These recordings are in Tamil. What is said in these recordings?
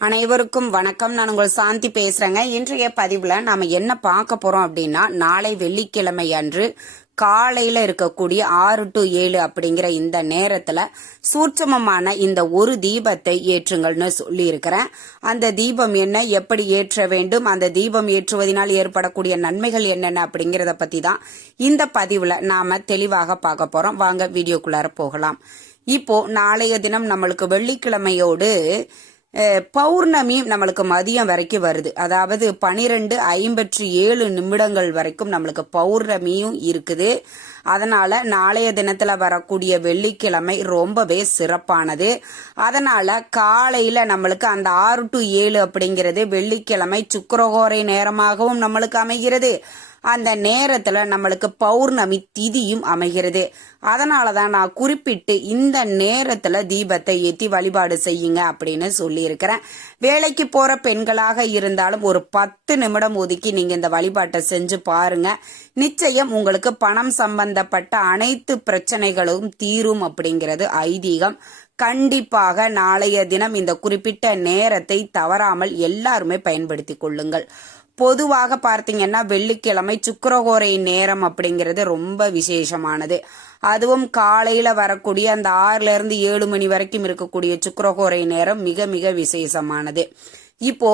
அனைவருக்கும் வணக்கம். நான் உங்கள் சாந்தி பேசுறேங்க. இன்றைய பதிவுல நாம என்ன பார்க்க போறோம் அப்படின்னா நாளை வெள்ளிக்கிழமை அன்று காலையில இருக்கக்கூடிய ஆறு டு ஏழு அப்படிங்கிற இந்த நேரத்துல சூட்சமமான இந்த ஒரு தீபத்தை ஏற்றுங்கள்னு சொல்லி இருக்கிறேன் அந்த தீபம் என்ன எப்படி ஏற்ற வேண்டும் அந்த தீபம் ஏற்றுவதனால் ஏற்படக்கூடிய நன்மைகள் என்னென்ன அப்படிங்கறத பத்தி தான் இந்த பதிவுல நாம தெளிவாக பார்க்க போறோம். வாங்க வீடியோக்குள்ளார போகலாம். இப்போ நாளைய தினம் நம்மளுக்கு வெள்ளிக்கிழமையோடு பௌர்ணமி நம்மளுக்கு மதியம் வரைக்கும் வருது. அதாவது பனிரெண்டு ஐம்பற்றி ஏழு நிமிடங்கள் வரைக்கும் நம்மளுக்கு பௌர்ணமியும் இருக்குது. அதனால நாளைய தினத்துல வரக்கூடிய வெள்ளிக்கிழமை ரொம்பவே சிறப்பானது. அதனால காலையில நம்மளுக்கு அந்த ஆறு டு ஏழு அப்படிங்கிறது வெள்ளிக்கிழமை சுக்கரகோரை நேரமாகவும் நம்மளுக்கு அமைகிறது. அந்த நேரத்துல நம்மளுக்கு பௌர்ணமி திதியும் அமைகிறது. அதனால தான் நான் குறிப்பிட்டு இந்த நேரத்துல தீபத்தை ஏற்றி வழிபாடு செய்யுங்க அப்படின்னு சொல்லியிருக்கிறேன். வேலைக்கு போற பெண்களாக இருந்தாலும் ஒரு பத்து நிமிடம் ஒதுக்கி நீங்க இந்த வழிபாட்டை செஞ்சு பாருங்க. நிச்சயம் உங்களுக்கு பணம் சம்பந்தப்பட்ட அனைத்து பிரச்சனைகளும் தீரும் அப்படிங்கிறது ஐதீகம். கண்டிப்பாக நாளைய தினம் இந்த குறிப்பிட்ட நேரத்தை தவறாமல் எல்லாருமே பயன்படுத்திக் கொள்ளுங்கள். பொதுவாக பார்த்தீங்கன்னா வெள்ளிக்கிழமை சுக்கரகோரை நேரம் அப்படிங்கிறது ரொம்ப விசேஷமானது. அதுவும் காலையில வரக்கூடிய அந்த ஆறுல இருந்து ஏழு மணி வரைக்கும் இருக்கக்கூடிய சுக்கரகோரை நேரம் மிக மிக விசேஷமானது. இப்போ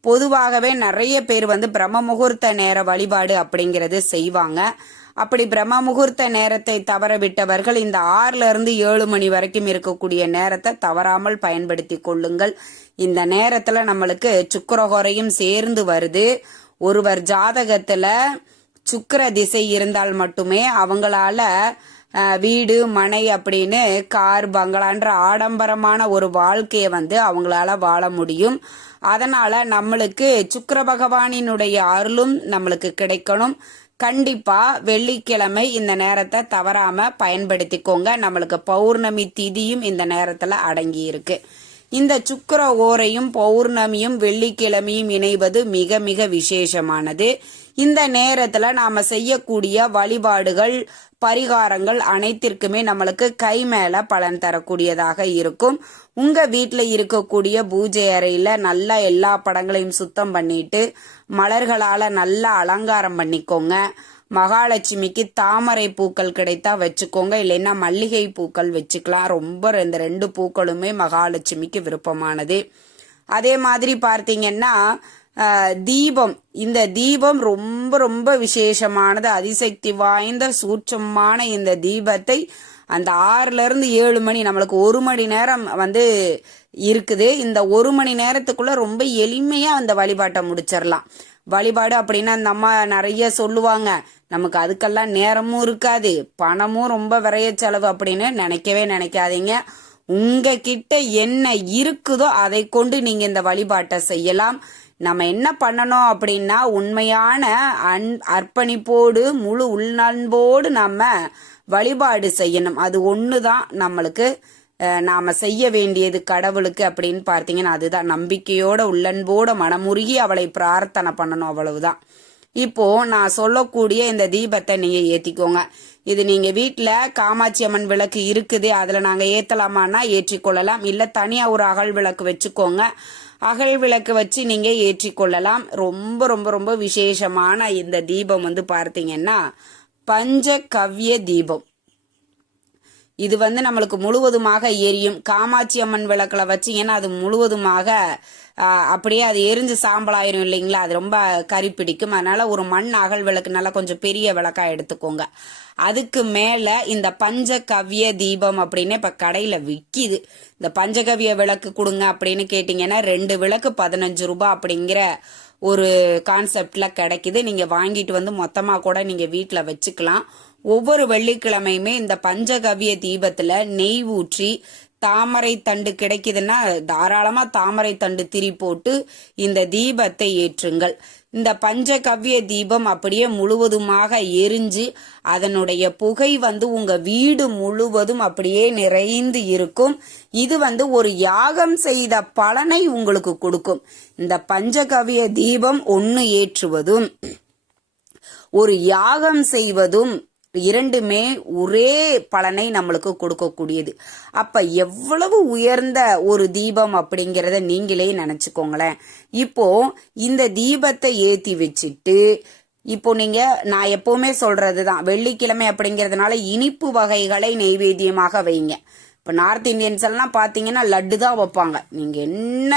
பொதுவாகவே நிறைய பேர் வந்து பிரம்ம முகூர்த்த நேர வழிபாடு அப்படிங்கிறது செய்வாங்க. அப்படி பிரம்ம முகூர்த்த நேரத்தை தவற விட்டவர்கள் இந்த ஆறுல இருந்து ஏழு மணி வரைக்கும் இருக்கக்கூடிய நேரத்தை தவறாமல் பயன்படுத்தி கொள்ளுங்கள். இந்த நேரத்துல நம்மளுக்கு சுக்கரஹோரையும் சேர்ந்து வருது. ஒருவர் ஜாதகத்துல சுக்கர திசை இருந்தால் மட்டுமே அவங்களால வீடு மனை அப்படின்னு கார் பங்களான்ற ஆடம்பரமான ஒரு வாழ்க்கையை வந்து அவங்களால வாழ முடியும். அதனால நம்மளுக்கு சுக்கர பகவானினுடைய அருளும் நம்மளுக்கு கிடைக்கணும். கண்டிப்பா வெள்ளிக்கிழமை இந்த நேரத்தை தவறாம பயன்படுத்திக்கோங்க. நம்மளுக்கு பௌர்ணமி திதியும் இந்த நேரத்துல அடங்கி இருக்கு. இந்த சுக்கர ஓரையும் பௌர்ணமியும் வெள்ளிக்கிழமையும் இணைவது மிக மிக விசேஷமானது. இந்த நேரத்துல நாம செய்யக்கூடிய வழிபாடுகள் பரிகாரங்கள் அனைத்திற்குமே நம்மளுக்கு கை மேல பலன் தரக்கூடியதாக இருக்கும். உங்க வீட்டில் இருக்கக்கூடிய பூஜை அறையில நல்லா எல்லா படங்களையும் சுத்தம் பண்ணிட்டு மலர்களால நல்லா அலங்காரம் பண்ணிக்கோங்க. மகாலட்சுமிக்கு தாமரை பூக்கள் கிடைத்தா வச்சுக்கோங்க. இல்லைன்னா மல்லிகை பூக்கள் வச்சுக்கலாம். ரொம்ப இந்த ரெண்டு பூக்களுமே மகாலட்சுமிக்கு விருப்பமானது. அதே மாதிரி பார்த்தீங்கன்னா தீபம். இந்த தீபம் ரொம்ப ரொம்ப விசேஷமானது. அதிசக்தி வாய்ந்த சூட்சமான இந்த தீபத்தை அந்த ஆறுல இருந்து ஏழு மணி நம்மளுக்கு ஒரு மணி நேரம் வந்து இருக்குது. இந்த ஒரு மணி நேரத்துக்குள்ள ரொம்ப எளிமையா அந்த வழிபாட்டை முடிச்சிடலாம் வழிபாடு அப்படின்னா அந்த அம்மா நிறைய சொல்லுவாங்க. நமக்கு அதுக்கெல்லாம் நேரமும் இருக்காது. பணமும் ரொம்ப விரைய செலவு அப்படின்னு நினைக்கவே நினைக்காதீங்க. உங்ககிட்ட என்ன இருக்குதோ அதை கொண்டு நீங்க இந்த வழிபாட்டை செய்யலாம். நம்ம என்ன பண்ணணும் அப்படின்னா உண்மையான அன் அர்ப்பணிப்போடு முழு உள்நன்போடு நம்ம வழிபாடு செய்யணும். அது ஒன்று தான் நம்மளுக்கு நாம் செய்ய வேண்டியது கடவுளுக்கு அப்படின்னு பார்த்தீங்கன்னா அதுதான். நம்பிக்கையோட உள்ளன்போட மனமுருகி அவளை பிரார்த்தனை பண்ணணும் அவ்வளவுதான். இப்போ நான் சொல்லக்கூடிய இந்த தீபத்தை நீங்க ஏத்திக்கோங்க. இது நீங்க வீட்டில் காமாட்சி அம்மன் விளக்கு இருக்குது அதுல நாங்க ஏத்தலாமான்னா ஏற்றிக்கொள்ளலாம். இல்ல தனியா ஒரு அகல் விளக்கு வச்சுக்கோங்க. அகல் விளக்கு வச்சு நீங்க ஏற்றிக்கொள்ளலாம். ரொம்ப ரொம்ப ரொம்ப விசேஷமான இந்த தீபம் வந்து பார்த்தீங்கன்னா பஞ்சகவ்ய தீபம். இது வந்து நம்மளுக்கு முழுவதுமாக எரியும். காமாட்சி அம்மன் விளக்கில் வச்சிங்கன்னா அது முழுவதுமாக அப்படியே அது எரிஞ்சு சாம்பலாயிரும் இல்லைங்களா? அது ரொம்ப கறி பிடிக்கும் அதனால ஒரு மண் அகல் விளக்கு நல்லா கொஞ்சம் பெரிய விளக்கா எடுத்துக்கோங்க. அதுக்கு மேல இந்த பஞ்சகவ்ய தீபம் அப்படின்னு இப்ப கடையில விக்கிது. இந்த பஞ்சகவ்ய விளக்கு கொடுங்க அப்படின்னு கேட்டீங்கன்னா ரெண்டு விளக்கு பதினஞ்சு ரூபாய் அப்படிங்கிற ஒரு கான்செப்ட்ல கிடைக்குது. நீங்க வாங்கிட்டு வந்து மொத்தமா கூட நீங்க வீட்டில் வச்சுக்கலாம். ஒவ்வொரு வெள்ளிக்கிழமையுமே இந்த பஞ்சகவ்ய தீபத்துல நெய் ஊற்றி தாமரை தண்டு கிடைக்குதுன்னா தாராளமா தாமரை தண்டு திரி போட்டு இந்த தீபத்தை ஏற்றுங்கள். இந்த பஞ்சகவ்ய தீபம் அப்படியே முழுவதுமாக எரிஞ்சு அதனுடைய புகை வந்து உங்க வீடு முழுவதும் அப்படியே நிறைந்து இருக்கும். இது வந்து ஒரு யாகம் செய்த பலனை உங்களுக்கு கொடுக்கும். இந்த பஞ்சகவ்ய தீபம் ஒன்று ஏற்றுவதும் ஒரு யாகம் செய்வதும் இரண்டுமே ஒரே பலனை நம்மளுக்கு கொடுக்கக்கூடியது. அப்ப எவ்வளவு உயர்ந்த ஒரு தீபம் அப்படிங்கிறத நீங்களே நினைச்சுக்கோங்களேன். இப்போ இந்த தீபத்தை ஏத்தி வச்சுட்டு இப்போ நீங்க நான் எப்பவுமே சொல்றதுதான் வெள்ளிக்கிழமை அப்படிங்கிறதுனால இனிப்பு வகைகளை நெய்வேத்தியமாக வைங்க. இப்போ நார்த் இந்தியன்ஸ் எல்லாம் பார்த்தீங்கன்னா லட்டு தான் வைப்பாங்க. நீங்கள் என்ன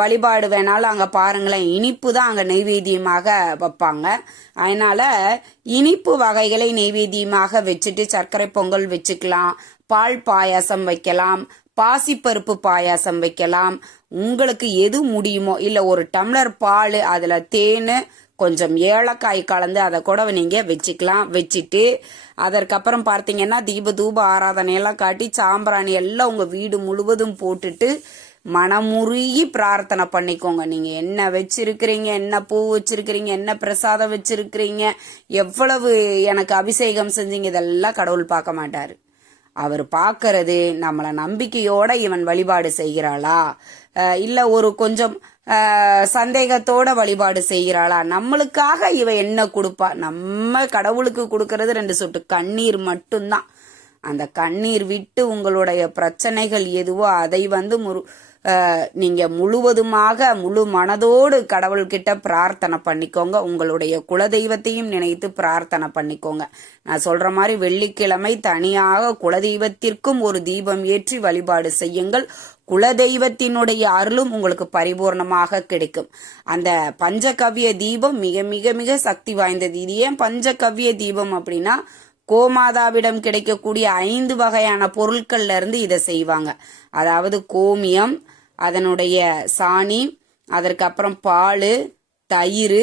வழிபாடு வேணாலும் அங்கே பாருங்களேன். இனிப்பு தான் அங்கே நெய்வேத்தியமாக வைப்பாங்க. அதனால இனிப்பு வகைகளை நெய்வேத்தியமாக வச்சுட்டு சர்க்கரை பொங்கல் வச்சுக்கலாம். பால் பாயாசம் வைக்கலாம். பாசிப்பருப்பு பாயாசம் வைக்கலாம். உங்களுக்கு எது முடியுமோ இல்லை ஒரு டம்ளர் பால் அதில் தேன் கொஞ்சம் ஏலக்காய் கலந்து அதை கூட நீங்கள் வச்சுக்கலாம். வச்சுட்டு அதற்கப்புறம் பார்த்தீங்கன்னா தீப தூப ஆராதனையெல்லாம் காட்டி சாம்பிராணி எல்லாம் உங்கள் வீடு முழுவதும் போட்டுட்டு மனமுருகி பிரார்த்தனை பண்ணிக்கோங்க. நீங்க என்ன வச்சிருக்கிறீங்க என்ன பூ வச்சிருக்கிறீங்க என்ன பிரசாதம் வச்சிருக்கிறீங்க எவ்வளவு எனக்கு அபிஷேகம் செஞ்சீங்க இதெல்லாம் கடவுள் பார்க்க மாட்டாரு. அவர் பார்க்கறது நம்மளை நம்பிக்கையோட இவன் வழிபாடு செய்கிறாளா? இல்லை ஒரு கொஞ்சம் சந்தேகத்தோட வழிபாடு செய்கிறாளா? நம்மளுக்காக இவ என்ன கொடுப்பா? நம்ம கடவுளுக்கு கொடுக்கறது ரெண்டு சொட்டு கண்ணீர் மட்டும்தான். அந்த கண்ணீர் விட்டு உங்களுடைய பிரச்சனைகள் எதுவோ அதை வந்து முரு நீங்க முழுவதுமாக முழு மனதோடு கடவுள்கிட்ட பிரார்த்தனை பண்ணிக்கோங்க. உங்களுடைய குலதெய்வத்தையும் நினைத்து பிரார்த்தனை பண்ணிக்கோங்க. நான் சொல்ற மாதிரி வெள்ளிக்கிழமை தனியாக குலதெய்வத்திற்கும் ஒரு தீபம் ஏற்றி வழிபாடு செய்யுங்கள். குலதெய்வத்தினுடைய அருளும் உங்களுக்கு பரிபூர்ணமாக கிடைக்கும். அந்த பஞ்சகவ்ய தீபம் மிக மிக மிக சக்தி வாய்ந்தது இது ஏன் பஞ்சகவ்ய தீபம் அப்படின்னா கோமாதாவிடம் கிடைக்கக்கூடிய ஐந்து வகையான பொருட்கள்ல இருந்து இதை செய்வாங்க. அதாவது கோமியம் அதனுடைய சாணி அதற்கப்புறம் பால் தயிர்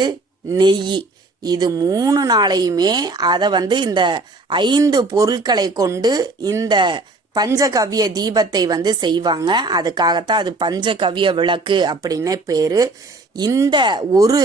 நெய். இது மூணு நாளையுமே அதை வந்து இந்த ஐந்து பொருட்களை கொண்டு இந்த பஞ்சகவ்ய தீபத்தை வந்து செய்வாங்க. அதுக்காகத்தான் அது பஞ்சகவ்ய விளக்கு அப்படின்னு பேரு. இந்த ஒரு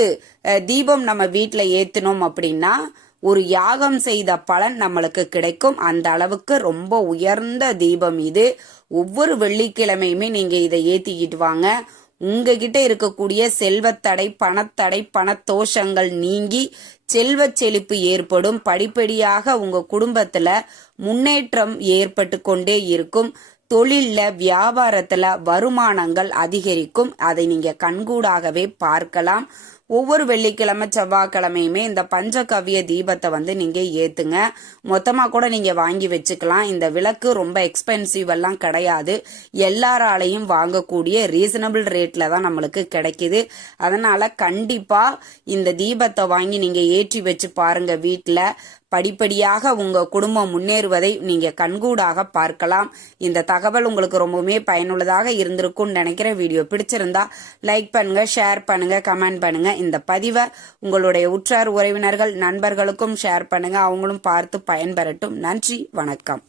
தீபம் நம்ம வீட்டில் ஏற்றினோம் அப்படின்னா ஒரு யாகம் செய்த பலன் நம்மளுக்கு கிடைக்கும். அந்த அளவுக்கு ரொம்ப உயர்ந்த தீபம் இது. ஒவ்வொரு வெள்ளிக்கிழமையுமே நீங்க இதை ஏத்திக்கிட்டு வாங்க. உங்ககிட்ட இருக்கக்கூடிய செல்வத்தடை பணத்தடை பணத்தோஷங்கள் நீங்கி செல்வ செழிப்பு ஏற்படும். படிப்படியாக உங்க குடும்பத்துல முன்னேற்றம் ஏற்பட்டு கொண்டே இருக்கும். தொழில்ல வியாபாரத்துல வருமானங்கள் அதிகரிக்கும். அதை நீங்க கண்கூடாகவே பார்க்கலாம். ஒவ்வொரு வெள்ளிக்கிழமை செவ்வாய்க்கிழமையுமே இந்த பஞ்சகவ்ய தீபத்தை வந்து நீங்க ஏத்துங்க. மொத்தமா கூட நீங்க வாங்கி வச்சுக்கலாம். இந்த விளக்கு ரொம்ப எக்ஸ்பென்சிவ் எல்லாம் கிடையாது. எல்லாராலையும் வாங்கக்கூடிய ரீசனபிள் ரேட்ல தான் நம்மளுக்கு கிடைக்குது. அதனால கண்டிப்பா இந்த தீபத்தை வாங்கி நீங்க ஏற்றி வச்சு பாருங்க வீட்டில் படிப்படியாக உங்க குடும்பம் முன்னேறுவதை நீங்க கண்கூடாக பார்க்கலாம். இந்த தகவல் உங்களுக்கு ரொம்பவுமே பயனுள்ளதாக இருந்திருக்கும்னு நினைக்கிற வீடியோ பிடிச்சிருந்தா லைக் பண்ணுங்க ஷேர் பண்ணுங்க கமெண்ட் பண்ணுங்க. இந்த பதிவை உங்களுடைய உற்றார் உறவினர்கள் நண்பர்களுக்கும் ஷேர் பண்ணுங்க. அவங்களும் பார்த்து பயன்பெறட்டும். நன்றி வணக்கம்.